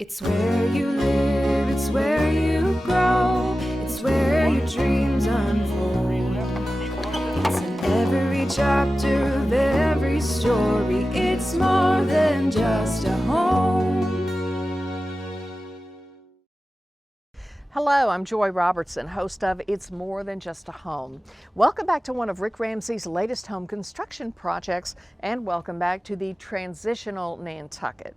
It's where you live, it's where you grow, it's where your dreams unfold. It's in every chapter of every story, it's more than just a home. Hello, I'm Joy Robertson, host of It's More Than Just a Home. Welcome back to one of Rick Ramsey's latest home construction projects, and welcome back to the transitional Nantucket.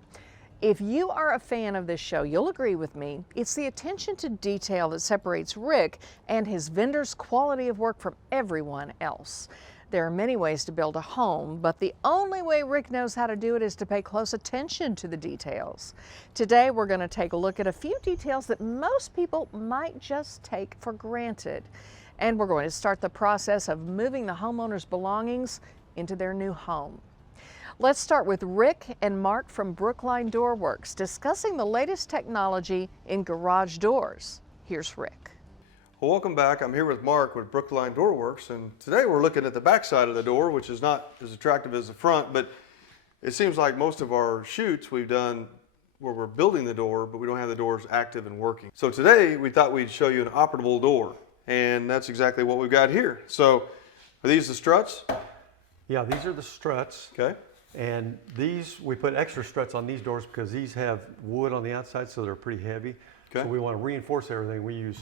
If you are a fan of this show, you'll agree with me. It's the attention to detail that separates Rick and his vendors' quality of work from everyone else. There are many ways to build a home, but the only way Rick knows how to do it is to pay close attention to the details. Today, we're going to take a look at a few details that most people might just take for granted. And we're going to start the process of moving the homeowner's belongings into their new home. Let's start with Rick and Mark from Brookline Door Works discussing the latest technology in garage doors. Here's Rick. Well, welcome back. I'm here with Mark with Brookline Door Works, and today we're looking at the back side of the door, which is not as attractive as the front, but it seems like most of our shoots we've done where we're building the door, but we don't have the doors active and working. So today we thought we'd show you an operable door, and that's exactly what we've got here. So are these the struts? Yeah, these are the struts. Okay. And these, we put extra struts on these doors because these have wood on the outside, so they're pretty heavy. Okay. So we want to reinforce everything. We use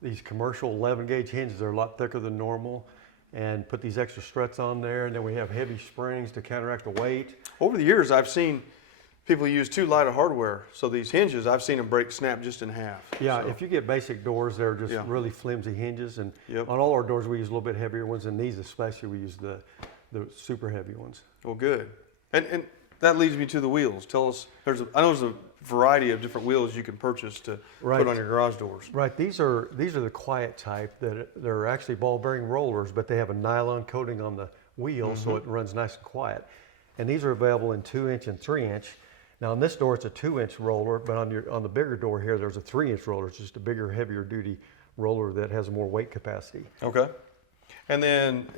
these commercial 11 gauge hinges. They're a lot thicker than normal, and put these extra struts on there. And then we have heavy springs to counteract the weight. Over the years, I've seen people use too light of hardware. So these hinges, I've seen them snap just in half. Yeah, So, if you get basic doors, they're just Yeah. really flimsy hinges. And Yep. on all our doors, we use a little bit heavier ones, and these especially, we use the super heavy ones. Well, good. And that leads me to the wheels. Tell us, I know there's a variety of different wheels you can purchase to Right. put on your garage doors. Right, these are the quiet type that they're actually ball bearing rollers, but they have a nylon coating on the wheel, so it runs nice and quiet. And these are available in 2-inch and 3-inch. Now on this door it's a 2-inch roller, but on the bigger door here there's a 3-inch roller. It's just a bigger, heavier duty roller that has more weight capacity. Okay. And then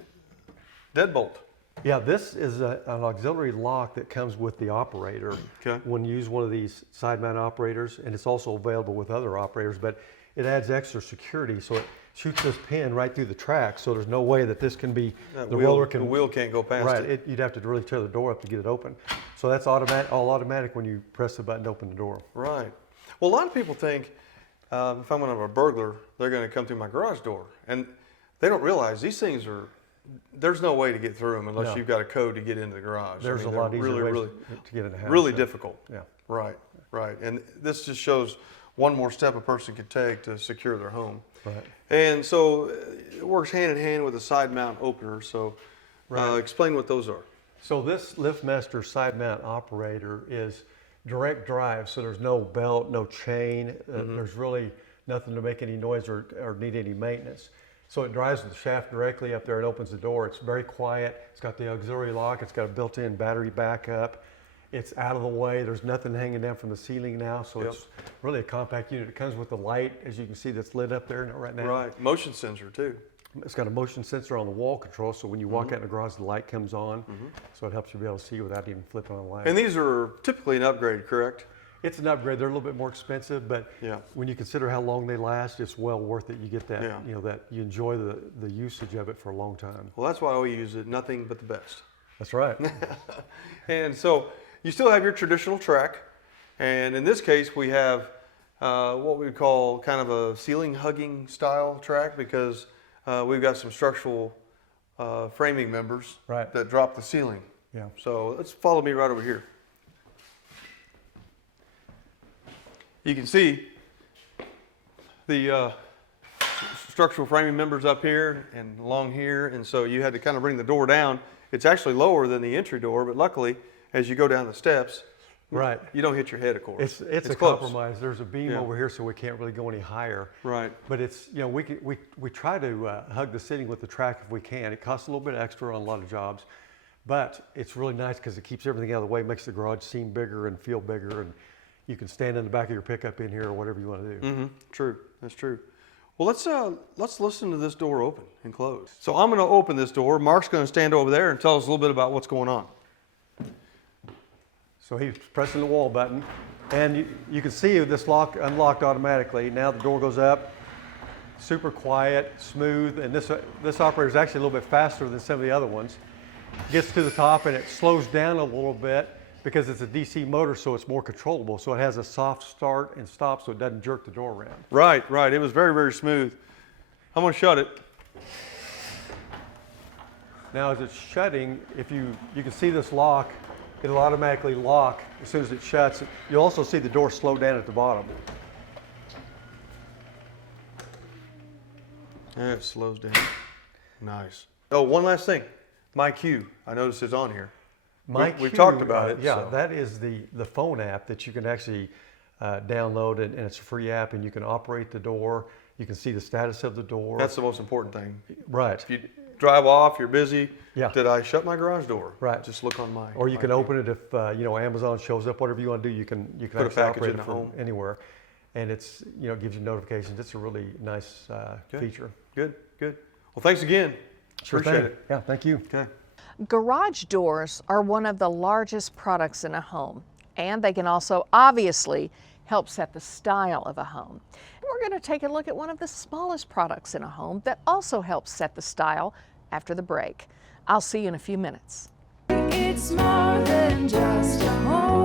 deadbolt. Yeah, this is an auxiliary lock that comes with the operator. Okay. When you use one of these side mount operators, and it's also available with other operators, but it adds extra security, so it shoots this pin right through the track, so there's no way that this can be, The roller can, wheel can't go past right, it. you'd have to really tear the door up to get it open. So that's all automatic when you press the button to open the door. Right. Well, a lot of people think if I'm going to have a burglar, they're going to come through my garage door. And they don't realize these things there's no way to get through them unless No. you've got a code to get into the garage. There's I mean, a lot they're easier really, ways to get in the house. really so, difficult. Yeah. Right, right. And this just shows one more step a person could take to secure their home. Right. And so it works hand in hand with a side mount opener. So Right. explain what those are. So this LiftMaster side mount operator is direct drive, so there's no belt, no chain. There's really nothing to make any noise or need any maintenance. So it drives the shaft directly up there and opens the door. It's very quiet. It's got the auxiliary lock. It's got a built-in battery backup. It's out of the way. There's nothing hanging down from the ceiling now, so Yep. it's really a compact unit. It comes with the light, as you can see, that's lit up there right now. Right. Motion sensor too. It's got a motion sensor on the wall control, so when you walk out in the garage, the light comes on, so it helps you be able to see without even flipping on the light. And these are typically an upgrade, correct? It's an upgrade. They're a little bit more expensive, but Yeah. when you consider how long they last, it's well worth it. You get that, Yeah. that you enjoy the usage of it for a long time. Well, that's why we use it. Nothing but the best. That's right. And so you still have your traditional track, and in this case we have what we would call kind of a ceiling hugging style track because we've got some structural framing members Right. that drop the ceiling. Yeah. So let's follow me right over here. You can see the structural framing members up here and along here, and so you had to kind of bring the door down. It's actually lower than the entry door, but luckily, as you go down the steps, Right. you don't hit your head, of course. It's a close. compromise. There's a beam Yeah. over here, so we can't really go any higher. Right. But it's, we try to hug the ceiling with the track if we can. It costs a little bit extra on a lot of jobs, but it's really nice because it keeps everything out of the way, makes the garage seem bigger and feel bigger, and you can stand in the back of your pickup in here or whatever you want to do. Mm-hmm. True. That's true. Well, let's listen to this door open and close. So I'm going to open this door. Mark's going to stand over there and tell us a little bit about what's going on. So he's pressing the wall button. And you can see this lock unlocked automatically. Now the door goes up, super quiet, smooth, and this operator is actually a little bit faster than some of the other ones. Gets to the top and it slows down a little bit because it's a DC motor, so it's more controllable. So it has a soft start and stop, so it doesn't jerk the door around. Right, right. It was very, very smooth. I'm going to shut it. Now as it's shutting, if you can see this lock, it'll automatically lock as soon as it shuts. You'll also see the door slow down at the bottom. Yeah, it slows down. Nice. Oh, one last thing. MyQ. I noticed it's on here. We've talked about it. Yeah, so. that is the phone app that you can actually download, and it's a free app, and you can operate the door. You can see the status of the door. That's the most important thing. Right. If you drive off, you're busy. Yeah. Did I shut my garage door? Right. Just look on my. Or you can MyQ. open it if Amazon shows up. Whatever you want to do, you can Put a actually package operate in it the home. from anywhere, and it's gives you notifications. It's a really nice feature. Good, good. Well, thanks again. Sure Appreciate thing. it. Yeah, thank you. Okay. Garage doors are one of the largest products in a home, and they can also obviously help set the style of a home. And we're going to take a look at one of the smallest products in a home that also helps set the style after the break. I'll see you in a few minutes. It's more than just a home.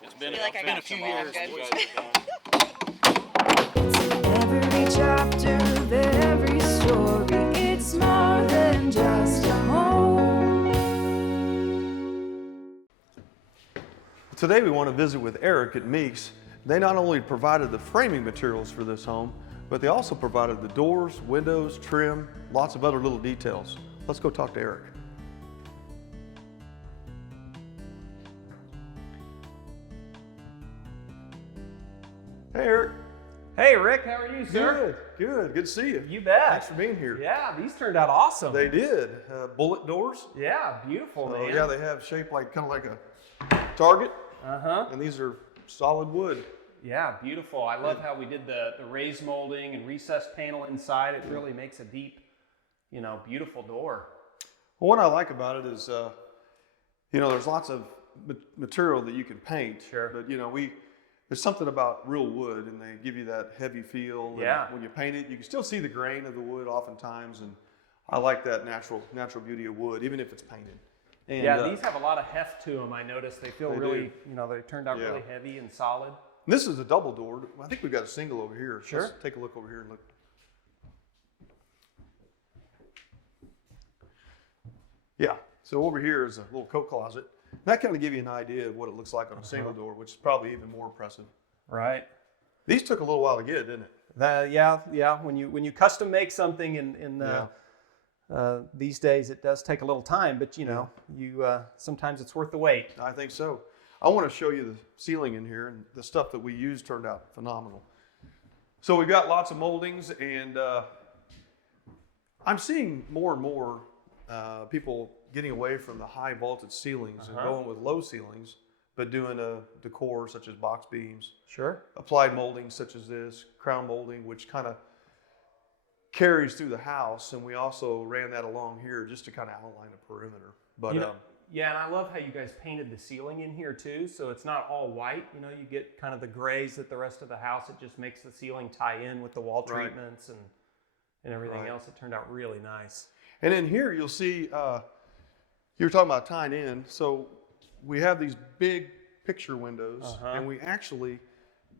It's been a few years. Every chapter of every story, it's more than just a home. Today we want to visit with Eric at Meeks. They not only provided the framing materials for this home, but they also provided the doors, windows, trim, lots of other little details. Let's go talk to Eric. Hey Eric. Hey Rick, how are you, sir? Good to see you. You bet. Thanks for being here. Yeah, these turned out awesome. They did. Bullet doors. Yeah, beautiful, So, man. yeah, they have shape like kind of like a target, Uh-huh. and these are solid wood. Yeah, beautiful. I love how we did the raised molding and recessed panel inside. It really makes a deep, beautiful door. Well, what I like about it is, there's lots of material that you can paint. Sure. But there's something about real wood, and they give you that heavy feel. And Yeah. when you paint it, you can still see the grain of the wood oftentimes, and I like that natural beauty of wood, even if it's painted. And, Yeah, these have a lot of heft to them. I noticed they feel They really, do. they turned out Yeah. really heavy and solid. this is a double door. I think we've got a single over here. Sure. Let's take a look over here and look. Yeah. So over here is a little coat closet. That kind of give you an idea of what it looks like on a single door, which is probably even more impressive. Right. These took a little while to get, didn't it? Yeah. When you custom make something in these days, it does take a little time, but sometimes it's worth the wait. I think so. I want to show you the ceiling in here, and the stuff that we used turned out phenomenal. So we've got lots of moldings, and I'm seeing more and more people getting away from the high vaulted ceilings and going with low ceilings, but doing a decor such as box beams, Sure. applied molding such as this, crown molding, which kind of carries through the house. And we also ran that along here just to kind of outline the perimeter. But Yeah, and I love how you guys painted the ceiling in here too, so it's not all white. You get kind of the grays that the rest of the house. It just makes the ceiling tie in with the wall Right. treatments and everything Right. else. It turned out really nice. And in here, you'll see, you were talking about tying in. So we have these big picture windows, and we actually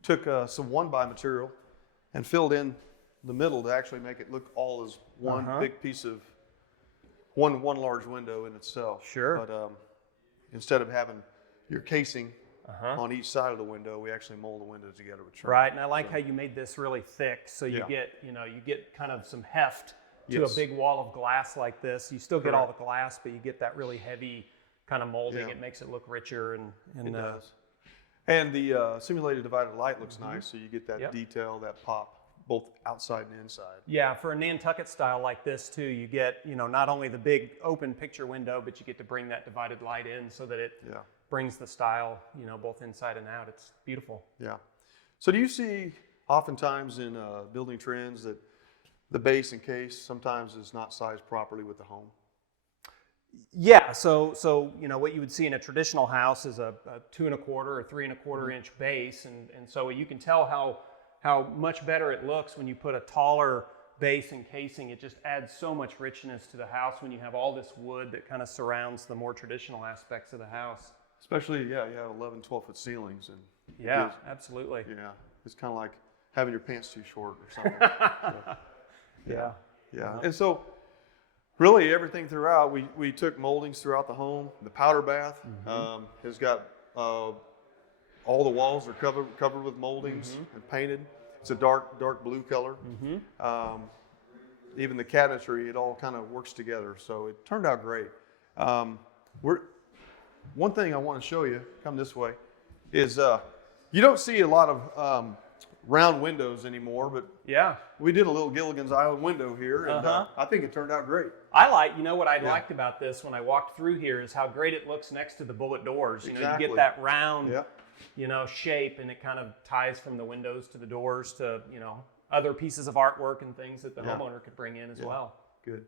took some 1x material and filled in the middle to actually make it look all as one big piece of one large window in itself. Sure. But instead of having your casing on each side of the window, we actually mold the windows together with trim. Right, and I like how you made this really thick, so you Yeah. get kind of some heft to Yes. a big wall of glass like this. You still get all the glass, but you get that really heavy kind of molding. Yeah. It makes it look richer and It does. And the simulated divided light looks nice, so you get that Yep. detail, that pop, both outside and inside. Yeah, for a Nantucket style like this too, you get, not only the big open picture window, but you get to bring that divided light in so that it Yeah. brings the style, both inside and out. It's beautiful. Yeah. So do you see oftentimes in building trends that the base and case sometimes is not sized properly with the home? Yeah, so what you would see in a traditional house is a 2 1/4 or 3 1/4 inch base, and so you can tell how much better it looks when you put a taller base and casing. It just adds so much richness to the house when you have all this wood that kind of surrounds the more traditional aspects of the house. Especially, you have 11, 12-foot ceilings. And it Yeah, gives- absolutely. yeah, it's kind of like having your pants too short or something. Yeah. Yeah, and so really everything throughout, we took moldings throughout the home. The powder bath has got all the walls are covered with moldings and painted. It's a dark blue color. Even the cabinetry, it all kind of works together. So it turned out great. One thing I want to show you, come this way, is you don't see a lot of round windows anymore, but Yeah. we did a little Gilligan's Island window here, and I think it turned out great. What I liked about this when I walked through here is how great it looks next to the bullet doors. You Exactly. get that round, Yeah. shape, and it kind of ties from the windows to the doors to, other pieces of artwork and things that the Yeah. homeowner could bring in as well. Good.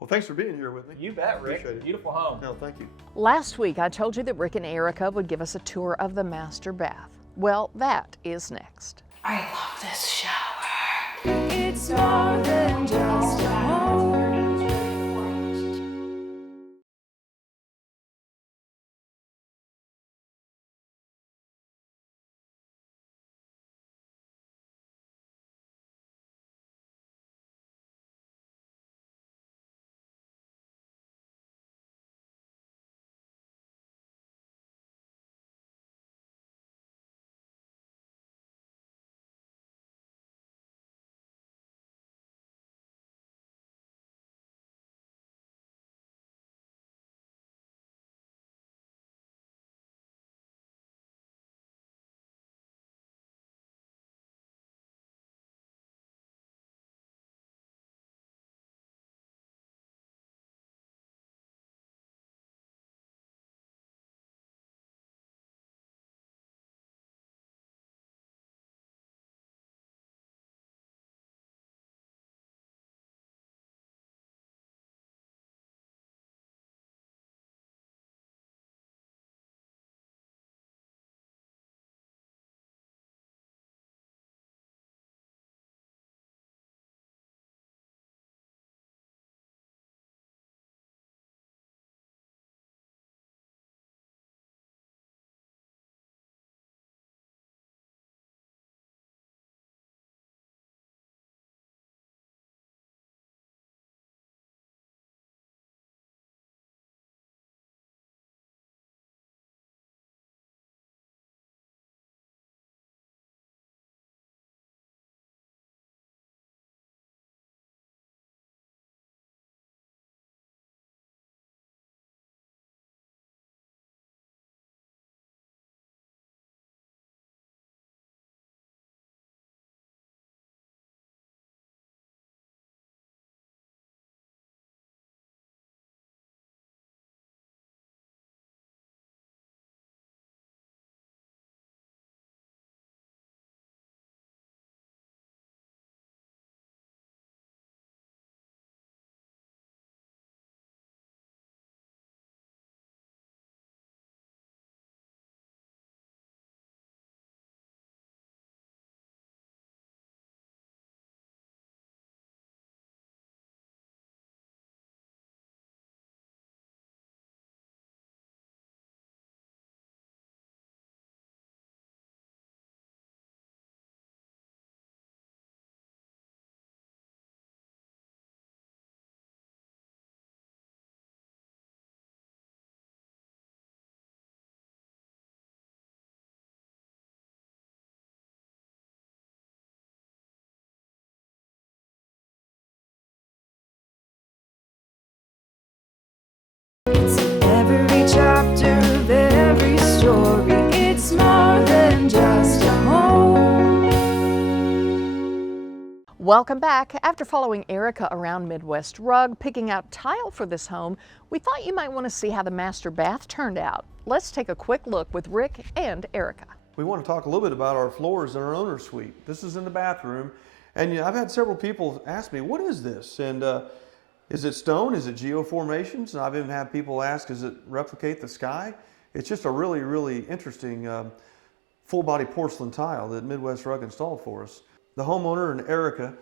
Well, thanks for being here with me. You bet, Rick. Appreciate it. Beautiful home. No, thank you. Last week, I told you that Rick and Erica would give us a tour of the master bath. Well, that is next. I love this shower. It's more than just a home. Welcome back. After following Erica around Midwest Rug, picking out tile for this home, we thought you might want to see how the master bath turned out. Let's take a quick look with Rick and Erica. We want to talk a little bit about our floors in our owner's suite. This is in the bathroom, and I've had several people ask me, what is this? And is it stone? Is it geoformations? And I've even had people ask, does it replicate the sky? It's just a really, really interesting full body porcelain tile that Midwest Rug installed for us. The homeowner and Erica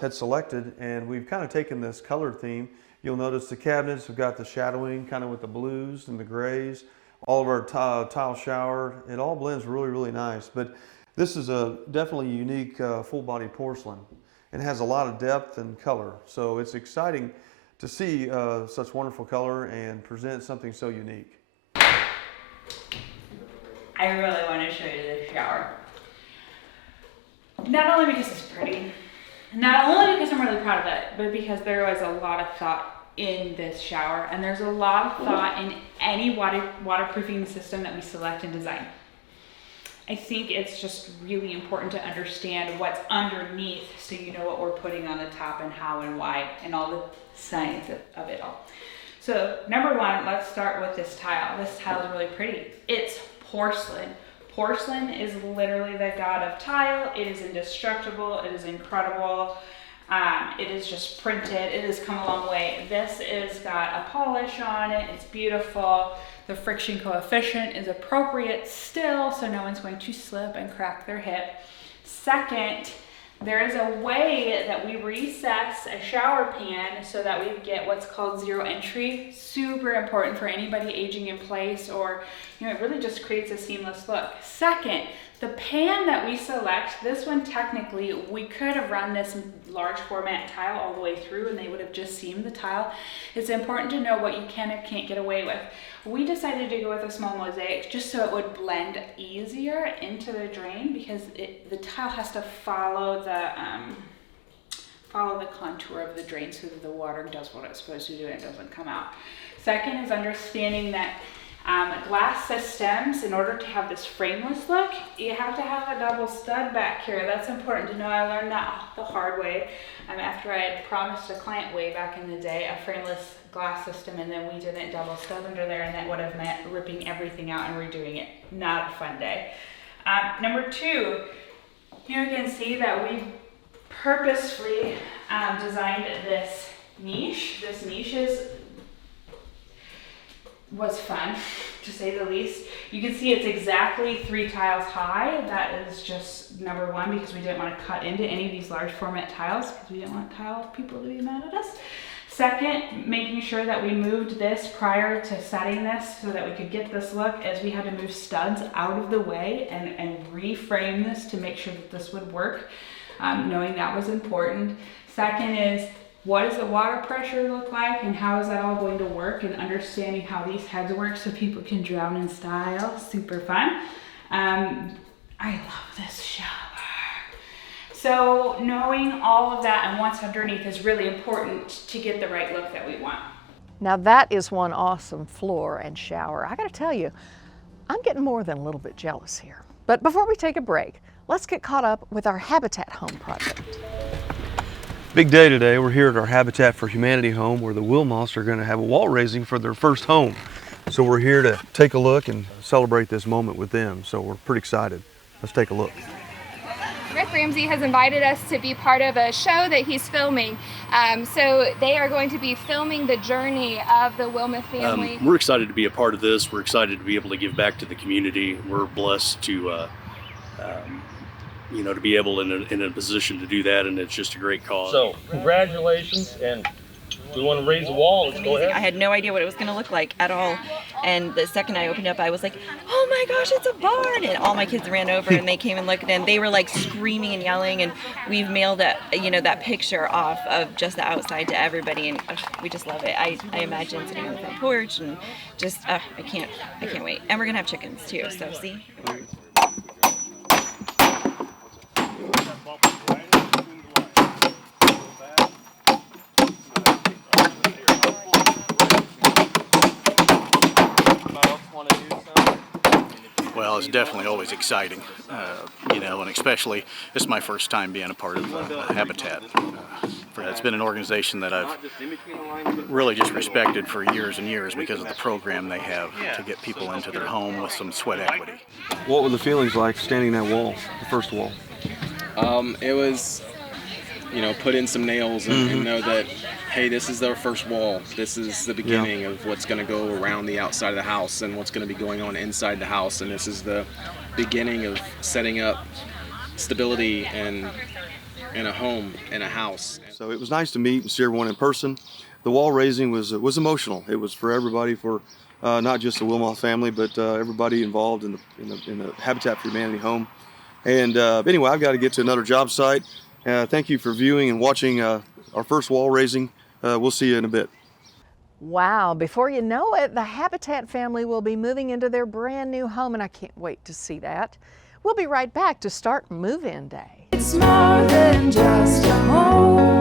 had selected, and we've kind of taken this color theme. You'll notice the cabinets have got the shadowing kind of with the blues and the grays. All of our tile shower, it all blends really, really nice. But this is a definitely unique full body porcelain and has a lot of depth and color. So it's exciting to see such wonderful color and present something so unique. I really want to show you this shower. Not only because it's pretty, not only because I'm really proud of it, but because there was a lot of thought in this shower, and there's a lot of thought in any waterproofing system that we select and design. I think it's just really important to understand what's underneath so you know what we're putting on the top and how and why and all the science of it all. So number one, let's start with this tile. This tile is really pretty. It's porcelain. Porcelain is literally the god of tile. It is indestructible. It is incredible. It is just printed. It has come a long way. This is got a polish on it. It's beautiful. The friction coefficient is appropriate still, so no one's going to slip and crack their hip. Second, there is a way that we recess a shower pan so that we get what's called zero entry. Super important for anybody aging in place, or it really just creates a seamless look. Second, the pan that we select, this one technically, we could have run this large format tile all the way through and they would have just seamed the tile. It's important to know what you can and can't get away with. We decided to go with a small mosaic just so it would blend easier into the drain, because the tile has to follow the contour of the drain so that the water does what it's supposed to do and it doesn't come out. Second is understanding that glass systems, in order to have this frameless look, you have to have a double stud back here. That's important to know. I learned that the hard way after I had promised a client way back in the day a frameless glass system, and then we didn't double stud under there, and that would have meant ripping everything out and redoing it. Not a fun day. Number two, you can see that we purposefully designed this niche. This niche was fun, to say the least. You can see it's exactly 3 tiles high. That is just number one, because we didn't want to cut into any of these large format tiles, because we didn't want tile people to be mad at us. Second, making sure that we moved this prior to setting this so that we could get this look, as we had to move studs out of the way and reframe this to make sure that this would work, knowing that was important. Second is, what does the water pressure look like and how is that all going to work, and understanding how these heads work so people can drown in style. Super fun. I love this shower. So knowing all of that and what's underneath is really important to get the right look that we want. Now that is one awesome floor and shower. I gotta tell you, I'm getting more than a little bit jealous here. But before we take a break, let's get caught up with our Habitat Home project. Big day today. We're here at our Habitat for Humanity home, where the Wilmoths are going to have a wall raising for their first home. So we're here to take a look and celebrate this moment with them. So we're pretty excited. Let's take a look. Rick Ramsey has invited us to be part of a show that he's filming. So they are going to be filming the journey of the Wilmoth family. We're excited to be a part of this. We're excited to be able to give back to the community. We're blessed to to be able in a position to do that, and it's just a great cause. So, congratulations, and we want to raise a wall. Let's go ahead. I had no idea what it was going to look like at all, and the second I opened up, I was like, oh my gosh, it's a barn, and all my kids ran over and they came and looked, and they were like screaming and yelling, and we've mailed that picture off of just the outside to everybody, and we just love it. I imagine sitting on the front porch and just I can't wait. And we're gonna have chickens too, so see. Well, it's definitely always exciting, and especially it's my first time being a part of Habitat. It's been an organization that I've really just respected for years and years because of the program they have to get people into their home with some sweat equity. What were the feelings like standing that wall, the first wall? It was, put in some nails and know that, hey, this is our first wall. This is the beginning of what's going to go around the outside of the house and what's going to be going on inside the house. And this is the beginning of setting up stability in a home, in a house. So it was nice to meet and see everyone in person. The wall raising was emotional. It was for everybody, for not just the Wilmoth family, but everybody involved in the Habitat for Humanity home. And anyway, I've got to get to another job site. Thank you for viewing and watching our first wall raising. We'll see you in a bit. Wow, before you know it, the Habitat family will be moving into their brand new home, and I can't wait to see that. We'll be right back to start move-in day. It's more than just a home.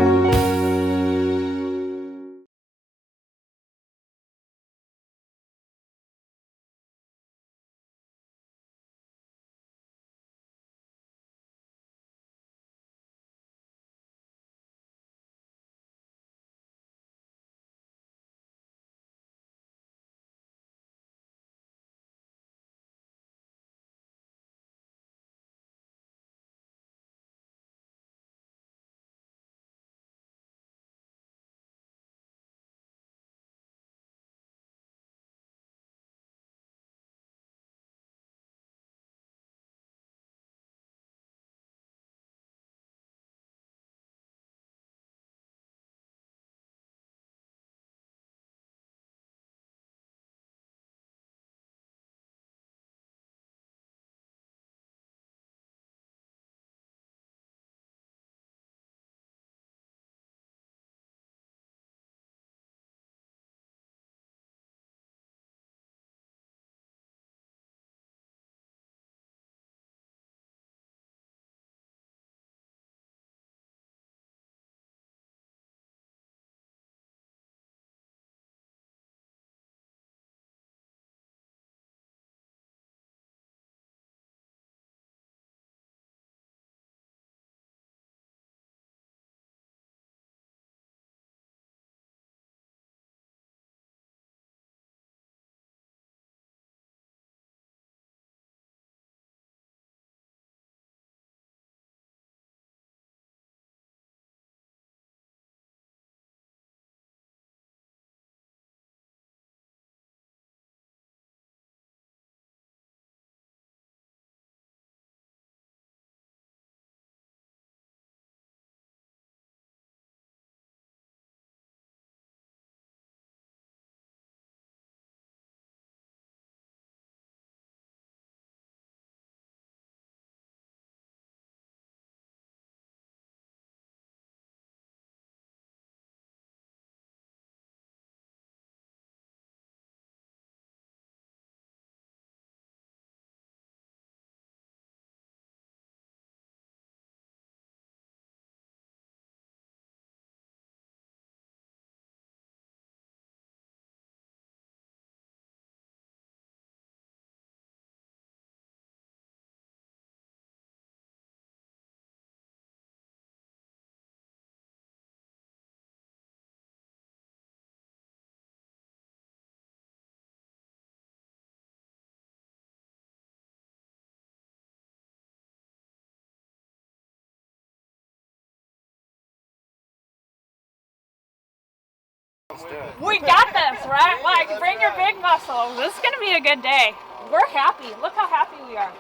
We got this, right? Like, bring your big muscles. This is going to be a good day. We're happy. Look how happy we are.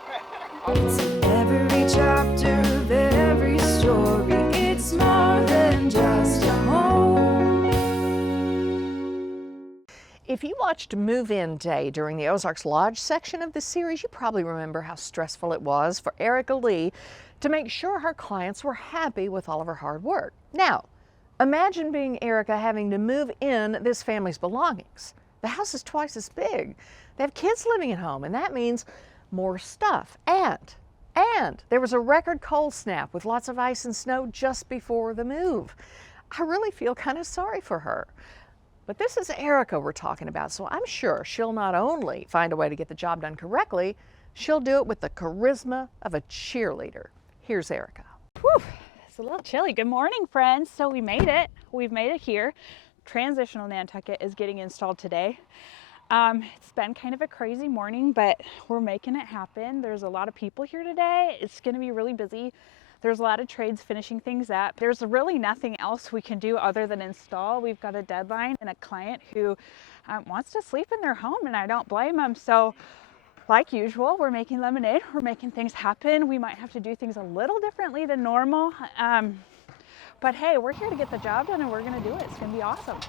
It's in every chapter of every story. It's more than just a home. If you watched Move-In Day during the Ozarks Lodge section of the series, you probably remember how stressful it was for Erica Lee to make sure her clients were happy with all of her hard work. Now, imagine being Erica having to move in this family's belongings. The house is twice as big. They have kids living at home, and that means more stuff. And there was a record cold snap with lots of ice and snow just before the move. I really feel kind of sorry for her. But this is Erica we're talking about, so I'm sure she'll not only find a way to get the job done correctly, She'll do it with the charisma of a cheerleader. Here's Erica. Whew, it's a little chilly. Good morning, friends. So we made it. We've made it here. Transitional Nantucket is getting installed today. It's been kind of a crazy morning, but we're making it happen. There's a lot of people here today. It's going to be really busy. There's a lot of trades finishing things up. There's really nothing else we can do other than install. We've got a deadline and a client who wants to sleep in their home, and I don't blame them. So like usual, we're making lemonade. We're making things happen. We might have to do things a little differently than normal. But hey, we're here to get the job done, and we're going to do it. It's going to be awesome.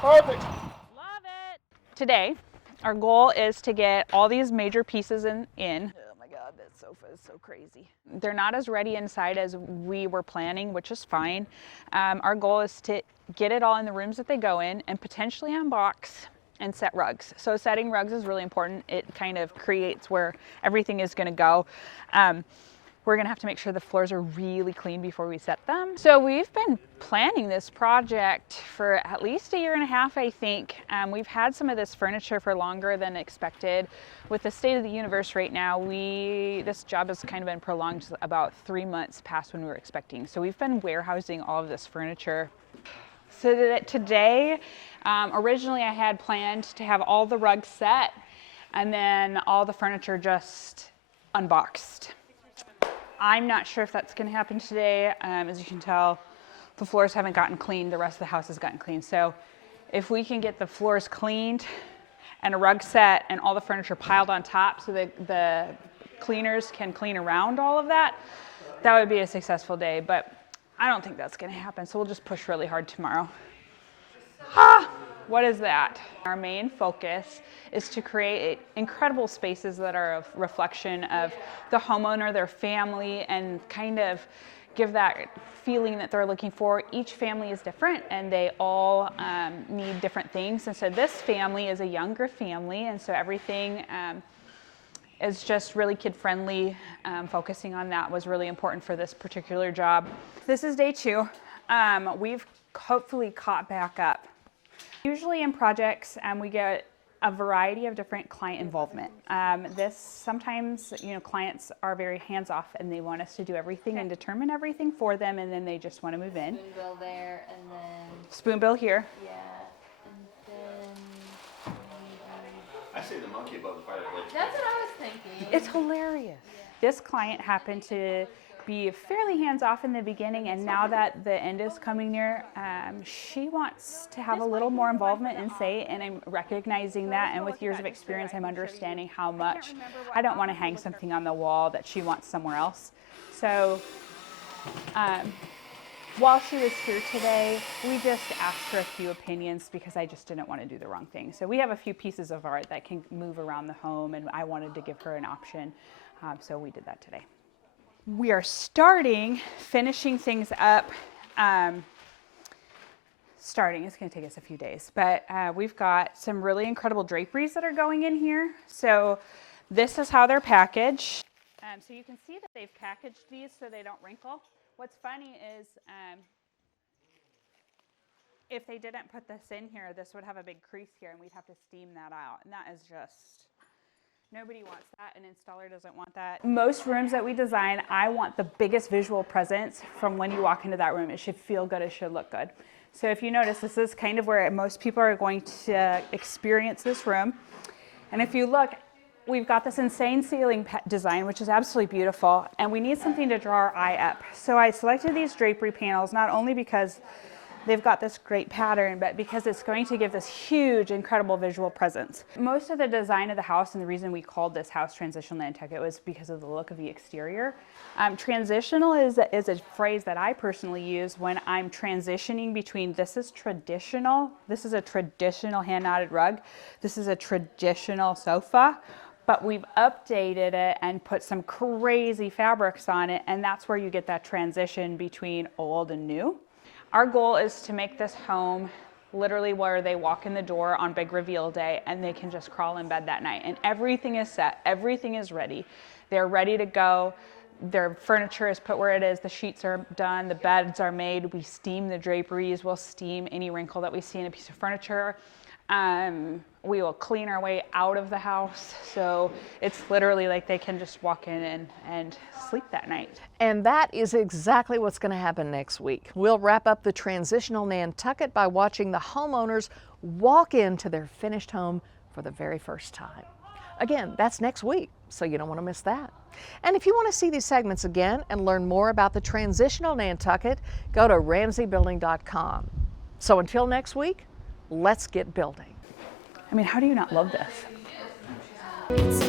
Perfect. Love it. Today, our goal is to get all these major pieces in. Oh my God, that sofa is so crazy. They're not as ready inside as we were planning, which is fine. Our goal is to get it all in the rooms that they go in and potentially unbox and set rugs. So setting rugs is really important. It kind of creates where everything is going to go. We're going to have to make sure the floors are really clean before we set them. So we've been planning this project for at least a year and a half, I think. We've had some of this furniture for longer than expected. With the state of the universe right now, this job has kind of been prolonged about 3 months past when we were expecting. So we've been warehousing all of this furniture. So that today, originally I had planned to have all the rugs set and then all the furniture just unboxed. I'm not sure if that's going to happen today. As you can tell, the floors haven't gotten cleaned. The rest of the house has gotten cleaned. So if we can get the floors cleaned and a rug set and all the furniture piled on top so that the cleaners can clean around all of that, that would be a successful day. But I don't think that's going to happen. So we'll just push really hard tomorrow. What is that? Our main focus is to create incredible spaces that are a reflection of the homeowner, their family, and kind of give that feeling that they're looking for. Each family is different and they all need different things. And so this family is a younger family, and so everything is just really kid-friendly. Focusing on that was really important for this particular job. This is day 2. We've hopefully caught back up. Usually in projects, we get a variety of different client involvement. Sometimes, clients are very hands-off and they want us to do everything and determine everything for them, and then they just want to move in. Spoonbill there, and then Spoonbill here. yeah, and then I see the monkey above the fireplace. that's what I was thinking. It's hilarious. This client happened to be fairly hands-off in the beginning, and now that the end is coming near, she wants to have a little more involvement and say, and I'm recognizing that, and with years of experience, I'm understanding how much I don't want to hang something on the wall that she wants somewhere else. So while she was here today, we just asked her a few opinions because I just didn't want to do the wrong thing. So we have a few pieces of art that can move around the home, and I wanted to give her an option, so we did that today. We are finishing things up. It's going to take us a few days, but we've got some really incredible draperies that are going in here. So this is how they're packaged. So you can see that they've packaged these so they don't wrinkle. What's funny is if they didn't put this in here, this would have a big crease here and we'd have to steam that out. And that is just... nobody wants that. An installer doesn't want that. Most rooms that we design, I want the biggest visual presence from when you walk into that room. It should feel good. It should look good. So if you notice, this is kind of where most people are going to experience this room. And if you look, we've got this insane ceiling design, which is absolutely beautiful. And we need something to draw our eye up. So I selected these drapery panels, not only because they've got this great pattern, but because it's going to give this huge, incredible visual presence. Most of the design of the house, and the reason we called this house Transitional Nantucket, was because of the look of the exterior. Transitional is a phrase that I personally use when I'm transitioning between this is a traditional hand-knotted rug, this is a traditional sofa, but we've updated it and put some crazy fabrics on it, and that's where you get that transition between old and new. Our goal is to make this home literally where they walk in the door on big reveal day and they can just crawl in bed that night. And everything is set, everything is ready. They're ready to go. Their furniture is put where it is, the sheets are done, the beds are made, we steam the draperies, we'll steam any wrinkle that we see in a piece of furniture. We will clean our way out of the house. So it's literally like they can just walk in and sleep that night. And that is exactly what's going to happen next week. We'll wrap up the transitional Nantucket by watching the homeowners walk into their finished home for the very first time. Again, that's next week, so you don't want to miss that. And if you want to see these segments again and learn more about the transitional Nantucket, go to RamseyBuilding.com. So until next week, let's get building. I mean, how do you not love this? It's